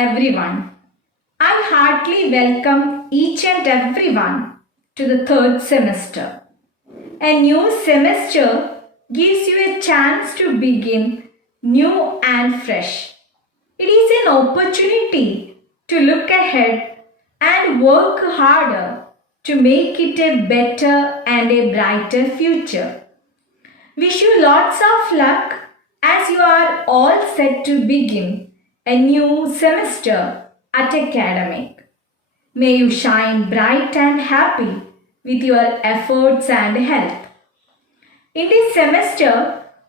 everyone. I heartily welcome each and everyone to the third semester. A new semester gives you a chance to begin new and fresh. It is an opportunity to look ahead and work harder to make it a better and a brighter future. Wish you lots of luck as you are all set to begin a new semester at academic. May you shine bright and happy with your efforts and help. In this semester,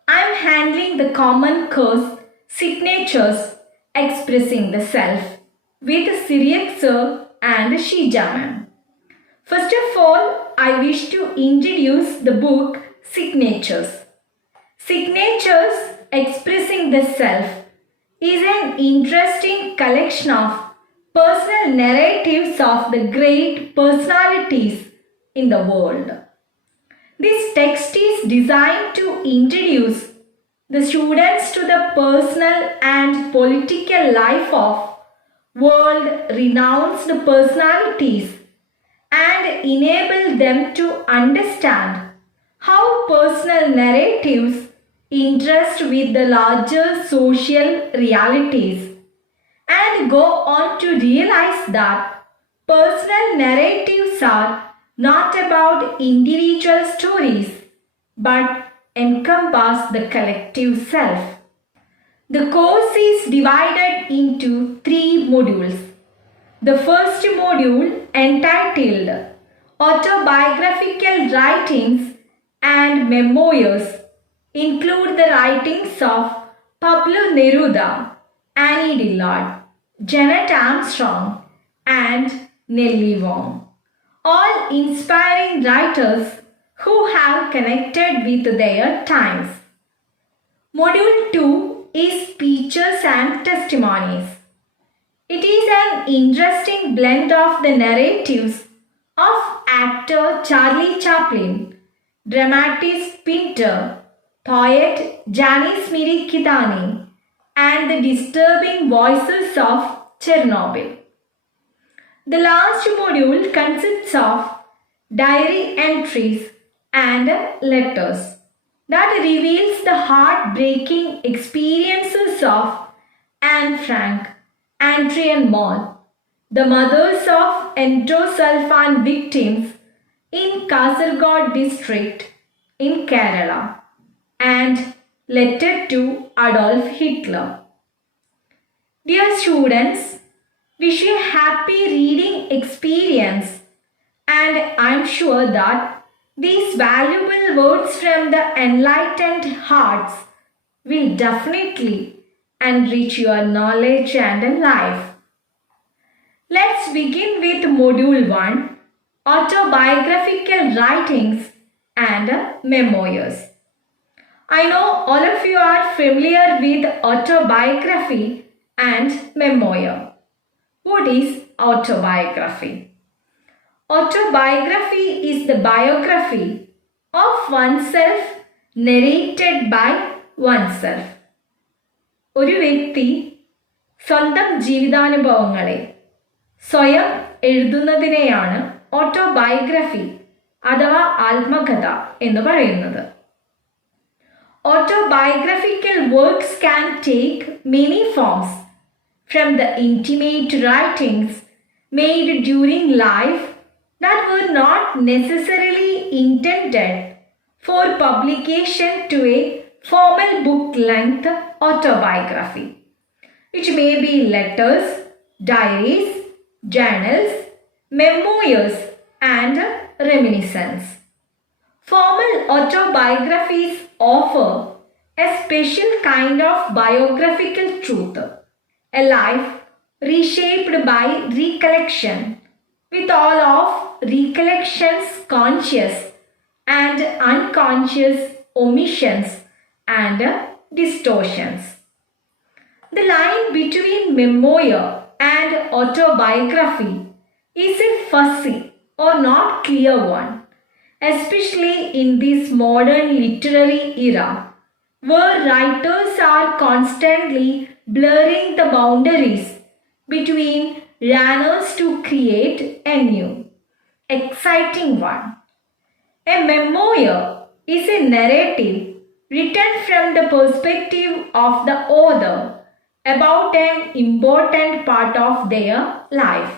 I am handling the common course signatures expressing the self with Syriac sir and Shija ma'am. First of all, I wish to introduce the book Signatures. Signatures expressing the self is an interesting collection of personal narratives of the great personalities in the world. This text is designed to introduce the students to the personal and political life of world-renowned personalities and enable them to understand how personal narratives interest with the larger social realities and go on to realize that personal narratives are not about individual stories but encompass the collective self. The course is divided into 3 modules. The first module, entitled Autobiographical Writings and Memoirs, include the writings of Pablo Neruda, Annie Dillard, Janet Armstrong, and Nellie Wong, all inspiring writers who have connected with their times. Module 2 is Speeches and Testimonies. It is an interesting blend of the narratives of actor Charlie Chaplin, dramatist Pinter, poet Janis Mirikidani, and the disturbing voices of Chernobyl. The last module consists of diary entries and letters that reveals the heartbreaking experiences of Anne Frank, Adrienne Moll, the mothers of endosulfan victims in Kasaragod district in Kerala, and letter to Adolf Hitler. Dear students, wish you a happy reading experience, and I am sure that these valuable words from the enlightened hearts will definitely enrich your knowledge and life. Let's begin with Module 1, Autobiographical Writings and Memoirs. I know all of you are familiar with autobiography and memoir. What is autobiography? Autobiography is the biography of oneself narrated by oneself. ഒരു വ്യക്തി സ്വന്തം ജീവിതാനുഭവങ്ങളെ സ്വയം എഴുതുന്നതിനെയാണ് autobiography അഥവാ ആത്മകഥ എന്ന് പറയുന്നത്. Autobiographical works can take many forms, from the intimate writings made during life that were not necessarily intended for publication to a formal book-length autobiography, which may be letters, diaries, journals, memoirs, and reminiscence. Formal autobiographies offer a special kind of biographical truth, a life reshaped by recollection, with all of recollection's conscious and unconscious omissions and distortions. The line between memoir and autobiography is a fuzzy or not clear one, especially in this modern literary era, where writers are constantly blurring the boundaries between runners to create a new, exciting one. A memoir is a narrative written from the perspective of the author about an important part of their life.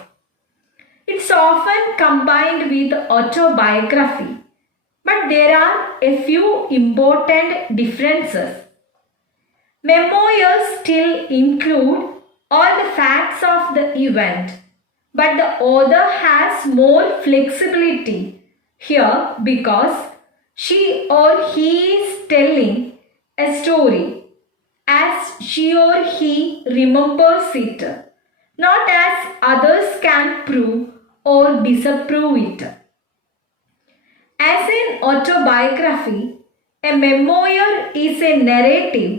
It's often combined with autobiography, but there are a few important differences. Memoirs still include all the facts of the event, but the author has more flexibility here because she or he is telling a story as she or he remembers it, not as others can prove or disapprove it. As an autobiography, a memoir is a narrative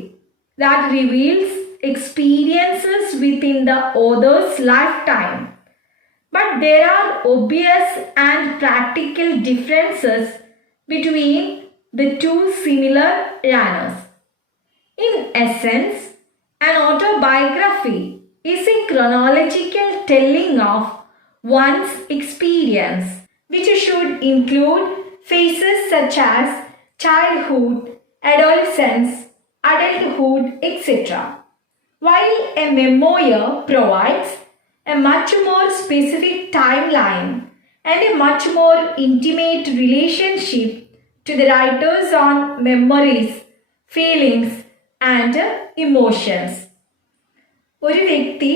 that reveals experiences within the author's lifetime. But there are obvious and practical differences between the two similar genres. In essence, an autobiography is a chronological telling of one's experience, which should include phases such as childhood, adolescence, adulthood, etc. While a memoir provides a much more specific timeline and a much more intimate relationship to the writers on memories, feelings, and emotions. ഒരു വ്യക്തി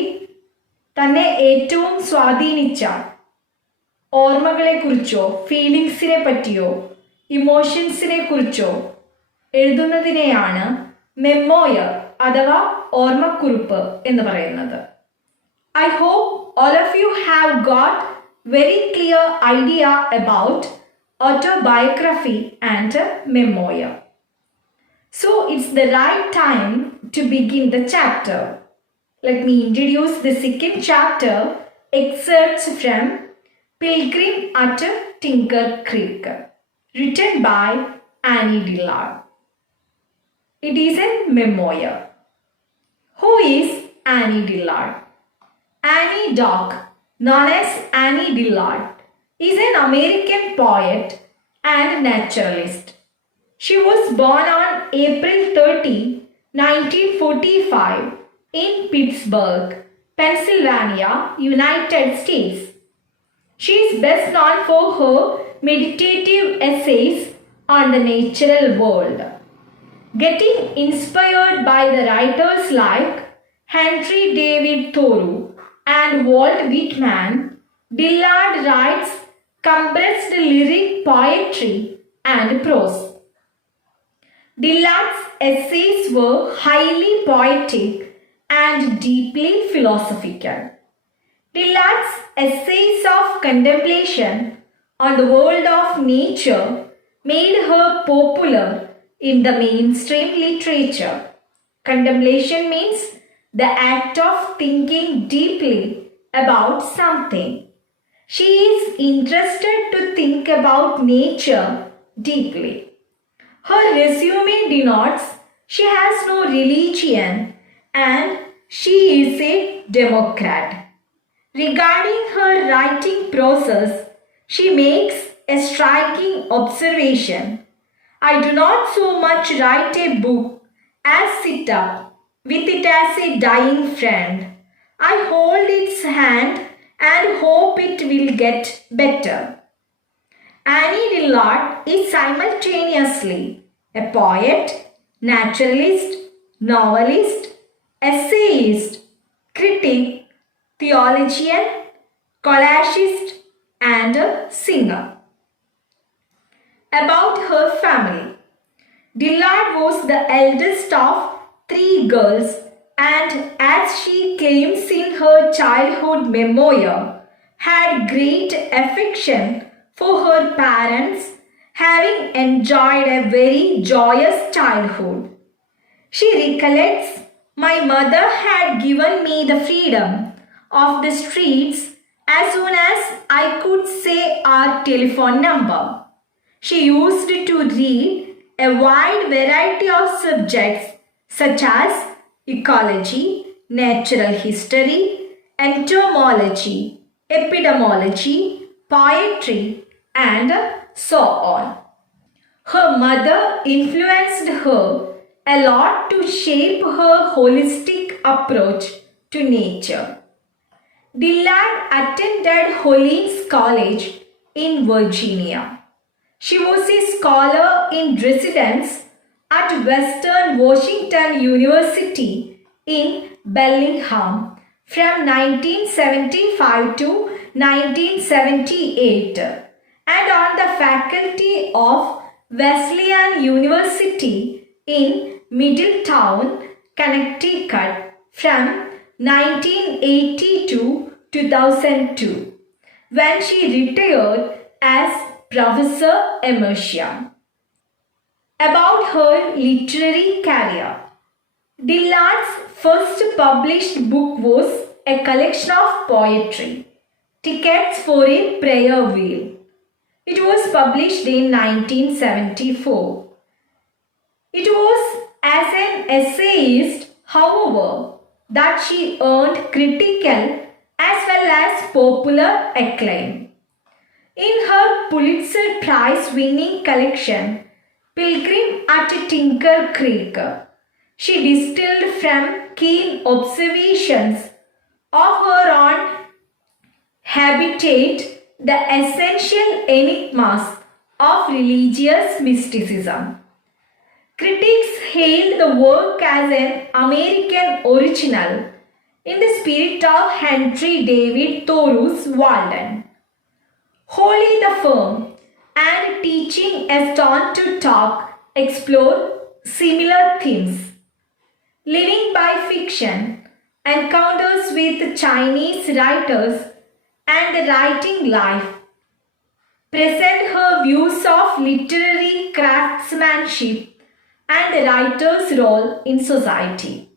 തന്നെ ഏറ്റവും സ്വാധീനിച്ച ഓർമ്മകളെക്കുറിച്ചോ ഫീലിങ്സിനെ പറ്റിയോ ഇമോഷൻസിനെ കുറിച്ചോ എഴുതുന്നതിനെയാണ് memoir അഥവാ ഓർമ്മക്കുറിപ്പ് എന്ന് പറയുന്നത്. I hope all of you have got very clear idea about autobiography and memoir. So it's the right time to begin the chapter. Let me introduce the second chapter, excerpts from Pilgrim at Tinker Creek, written by Annie Dillard. It is a memoir. Who is Annie Dillard? Annie Dock, known as Annie Dillard, is an American poet and naturalist. She was born on April 30, 1945 in Pittsburgh, Pennsylvania, United States. She is best known for her meditative essays on the natural world. Getting inspired by the writers like Henry David Thoreau and Walt Whitman, Dillard writes compressed lyric poetry and prose. Dillard's essays were highly poetic and deeply philosophical. Dillard's essays of contemplation on the world of nature made her popular in the mainstream literature. Contemplation means the act of thinking deeply about something. She is interested to think about nature deeply. Her resume denotes she has no religion and she is a Democrat. Regarding her writing process, she makes a striking observation. I do not so much write a book as sit up with it as a dying friend. I hold its hand and hope it will get better. Annie Dillard is simultaneously a poet, naturalist, novelist, essayist, critic, theologian, collagist, and a singer. About her family, Dillard was the eldest of 3 girls, and as she claims in her childhood memoir, had great affection for her parents, having enjoyed a very joyous childhood. She recollects, "My mother had given me the freedom of the streets as soon as I could say our telephone number. She used to read a wide variety of subjects such as ecology, natural history, entomology, epidemiology, poetry, and so on. Her mother influenced her a lot to shape her holistic approach to nature. Dillard attended Hollins College in Virginia. She was a scholar in residence at Western Washington University in Bellingham from 1975 to 1978 and on the faculty of Wesleyan University in Middletown, Connecticut from 1980 to 2002 when she retired as Professor Emerita. About her literary career. Dillard's first published book was a collection of poetry, Tickets for a Prayer Wheel. It was published in 1974. It was as an essayist, however, that she earned critical as well as popular acclaim. In her Pulitzer Prize winning collection, Pilgrim at Tinker Creek, she distilled from keen observations of her own habitat the essential enigmas of religious mysticism. Critics hailed the work as an American original in the spirit of Henry David Thoreau's Walden. Wholly the Firm and Teaching a Stone to Talk explore similar themes. Living by Fiction, Encounters with Chinese Writers and the Writing Life present her views of literary craftsmanship and the writer's role in society.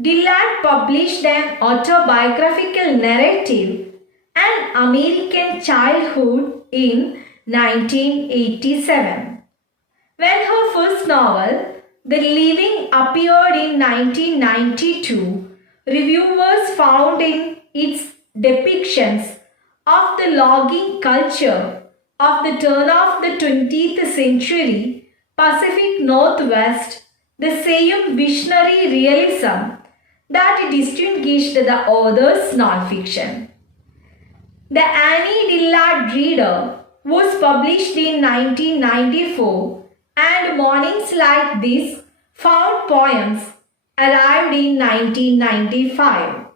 Dillard published an autobiographical narrative, An American Childhood, in 1987. When her first novel, The Living, appeared in 1992, reviewers found in its depictions of the logging culture of the turn of the 20th century Pacific Northwest the same visionary realism that distinguished the author's nonfiction. The Annie Dillard Reader was published in 1994 and Mornings Like This Found Poems arrived in 1995.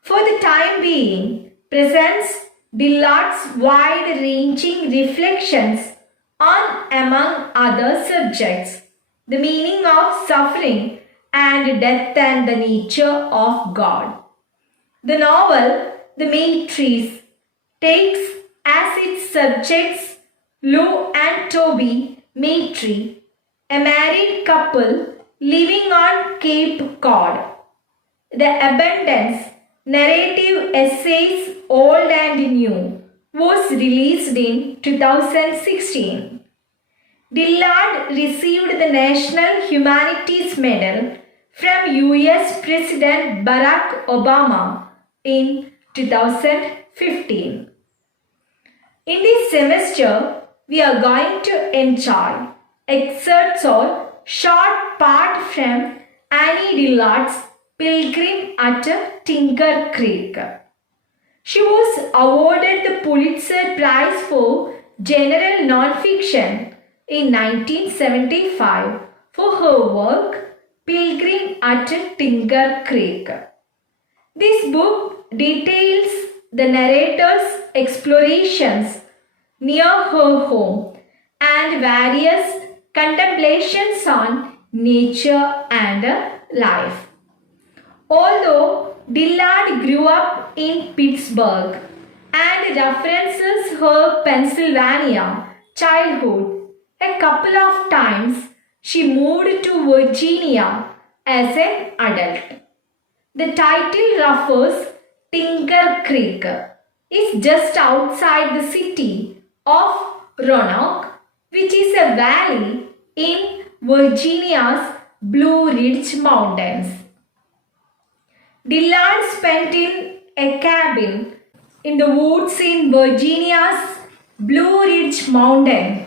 For the time being, presents Dillard's wide-ranging reflections on, among other subjects, the meaning of suffering and death and the nature of God. The novel, The Matrice, takes as its subjects Lou and Toby Matry, a married couple living on Cape Cod. The Abundance, narrative essays Old and New, was released in 2016. Dillard received the National Humanities Medal from US President Barack Obama in 2015. In this semester, we are going to enjoy excerpts or short part from Annie Dillard's Pilgrim at Tinker Creek. She was awarded the Pulitzer Prize for General Nonfiction in 1975 for her work Pilgrim at Tinker Creek. This book details the narrator's explorations near her home and various contemplations on nature and life. Although Dillard grew up in Pittsburgh and references her Pennsylvania childhood a couple of times, she moved to Virginia as an adult. The title refers Tinker Creek is just outside the city of Roanoke, which is a valley in Virginia's Blue Ridge Mountains. Dillard spent in a cabin in the woods in Virginia's Blue Ridge Mountain,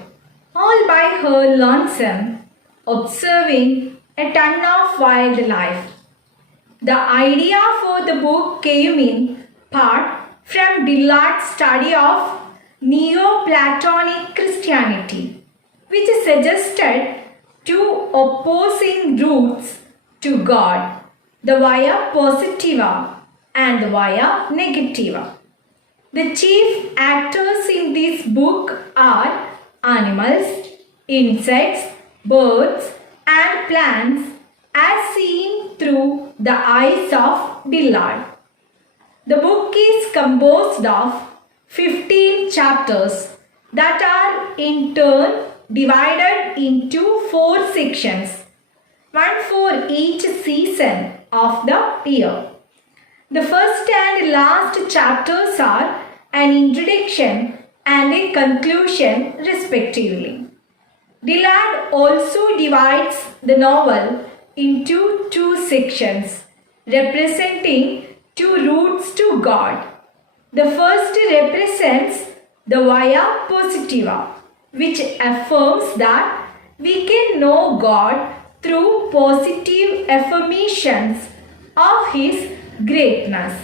all by her lonesome, observing a ton of wildlife. The idea for the book came in part from Dillard's study of Neoplatonic Christianity, which suggested two opposing routes to God, the via positiva and the via negativa. The chief actors in this book are animals, insects, birds, and plants as seen through the eyes of Dillard. The book is composed of 15 chapters that are in turn divided into 4 sections, one for each season of the year. The first and last chapters are an introduction and a conclusion respectively. Dillard also divides the novel into 2 sections representing 2 routes to God. The first represents the via positiva, which affirms that we can know God through positive affirmations of His greatness.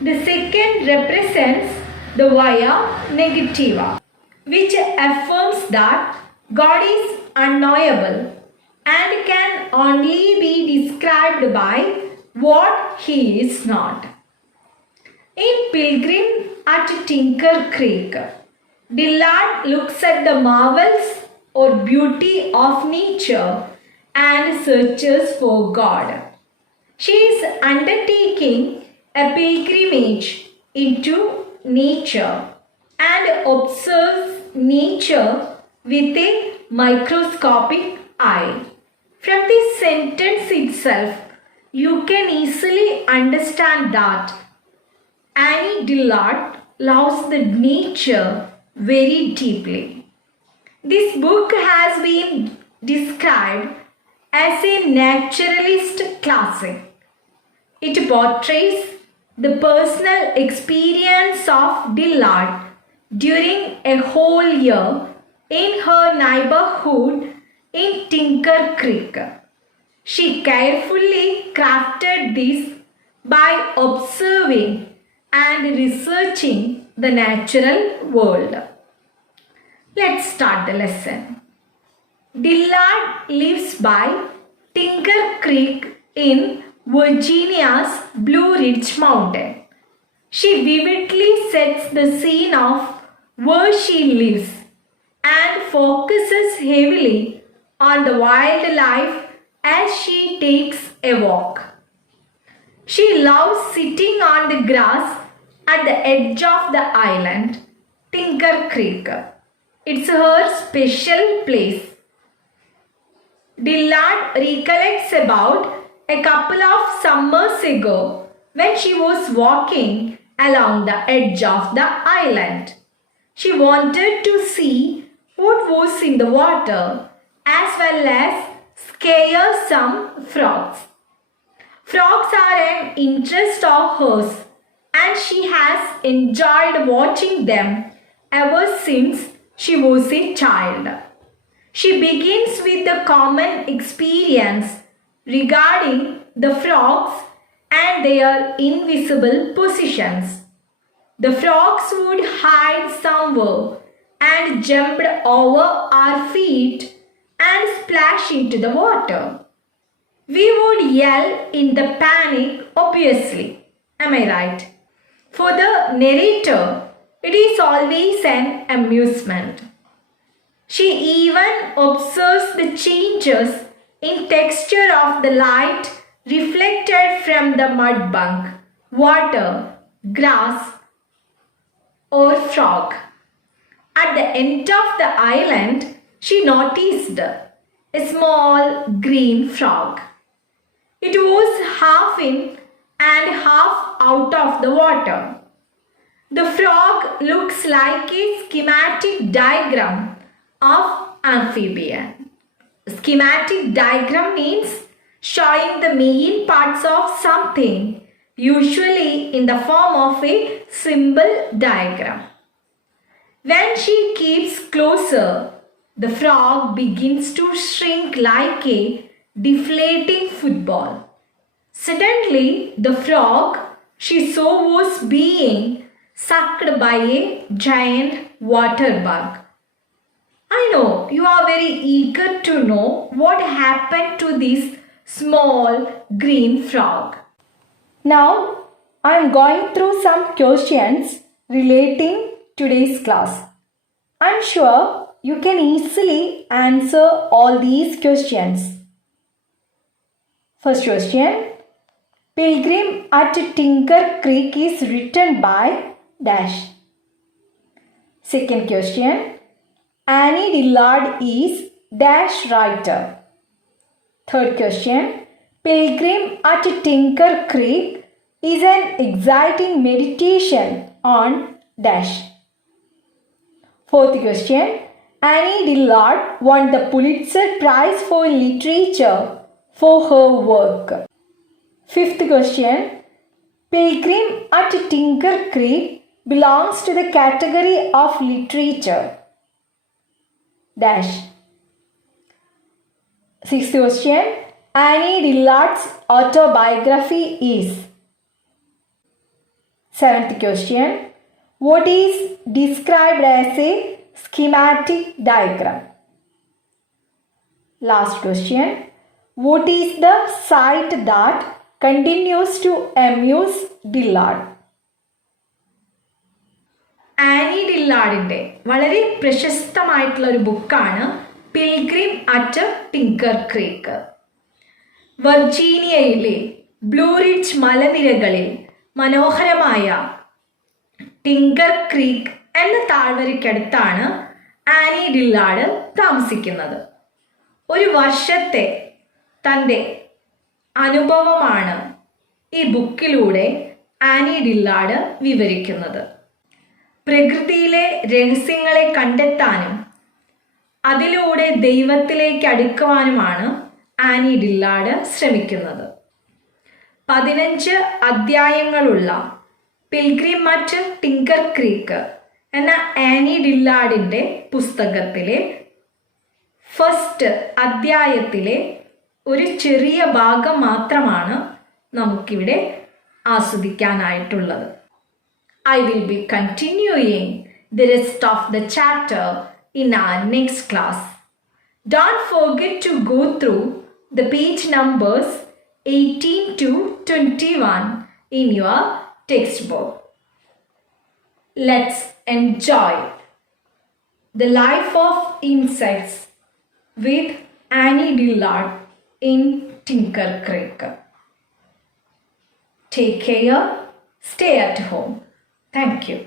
The second represents the via negativa, which affirms that God is unknowable and can only be described by what He is not. In Pilgrim at Tinker Creek, Dillard looks at the marvels or beauty of nature and searches for God. She is undertaking a pilgrimage into nature and observes nature with a microscopic eye. From this sentence itself, you can easily understand that Annie Dillard loves the nature very deeply. This book has been described as a naturalist classic. It portrays the personal experience of Dillard during a whole year in her neighborhood in Tinker Creek. She carefully crafted this by observing and researching the natural world. Let's start the lesson. Dillard lives by Tinker Creek in Virginia's Blue Ridge Mountain. She vividly sets the scene of where she lives and focuses heavily on the wildlife as she takes a walk. She loves sitting on the grass at the edge of the island, Tinker Creek. It's her special place. Dillard recollects about a couple of summers ago when she was walking along the edge of the island. She wanted to see what was in the water as well as scare some frogs. Frogs are an interest of hers and she has enjoyed watching them ever since she was a child. She begins with the common experience regarding the frogs and their invisible positions. The frogs would hide somewhere and jump over our feet and splash into the water. We would yell in the panic, obviously. Am I right? For the narrator, it is always an amusement. She even observes the changes in texture of the light reflected from the mud bank, water, grass, or frog. At the end of the island, she noticed a small green frog. It was half in and half out of the water. The frog looks like a schematic diagram of amphibian. Schematic diagram means showing the main parts of something usually in the form of a symbol diagram. When she keeps closer, the frog begins to shrink like a deflating football. Suddenly, the frog she saw was being sucked by a giant water bug. I know you are very eager to know what happened to this small green frog. Now, I am going through some questions relating today's class. I am sure you can easily answer all these questions. First question. Pilgrim at Tinker Creek is written by dash. Second question. Annie Dillard is dash writer. Third question. Pilgrim at Tinker Creek is an exciting meditation on dash. Fourth question. Annie Dillard won the Pulitzer Prize for Literature for her work. Fifth question. Pilgrim at Tinker Creek belongs to the category of literature. Dash. Sixth question. Annie Dillard's autobiography is. Seventh question. What is described as a schematic diagram? Last question. What is the sight that continues to amuse Dillard? Annie ഡില്ലാർഡിൻ്റെ വളരെ പ്രശസ്തമായിട്ടുള്ള ഒരു ബുക്കാണ് Pilgrim at Tinker Creek. വെർജീനിയയിലെ Blue Ridge മലനിരകളിൽ മനോഹരമായ tinker creek എന്ന താഴ്വരയ്ക്കടുത്താണ് Annie ഡില്ലാർഡ് താമസിക്കുന്നത്. ഒരു വർഷത്തെ തൻ്റെ അനുഭവമാണ് ഈ ബുക്കിലൂടെ ആനി ഡില്ലാർഡ് വിവരിക്കുന്നത്. പ്രകൃതിയിലെ രഹസ്യങ്ങളെ കണ്ടെത്താനും അതിലൂടെ ദൈവത്തിലേക്ക് അടുക്കുവാനുമാണ് ആനി ഡില്ലാർഡ് ശ്രമിക്കുന്നത്. 15 അധ്യായങ്ങളുള്ള പിൽഗ്രിം അറ്റ് ടിങ്കർ ക്രീക്ക് എന്ന ആനി ഡില്ലാർഡിൻ്റെ പുസ്തകത്തിലെ ഫസ്റ്റ് അധ്യായത്തിലെ ഒരു ചെറിയ ഭാഗം മാത്രമാണ് നമുക്കിവിടെ ആസ്വദിക്കാനായിട്ടുള്ളത്. I will be continuing the rest of the chapter in our next class. Don't forget to go through the page numbers 18 to 21 in your textbook. Let's enjoy the life of insects with Annie Dillard in Tinker Creek. Take care. Stay at home. Thank you.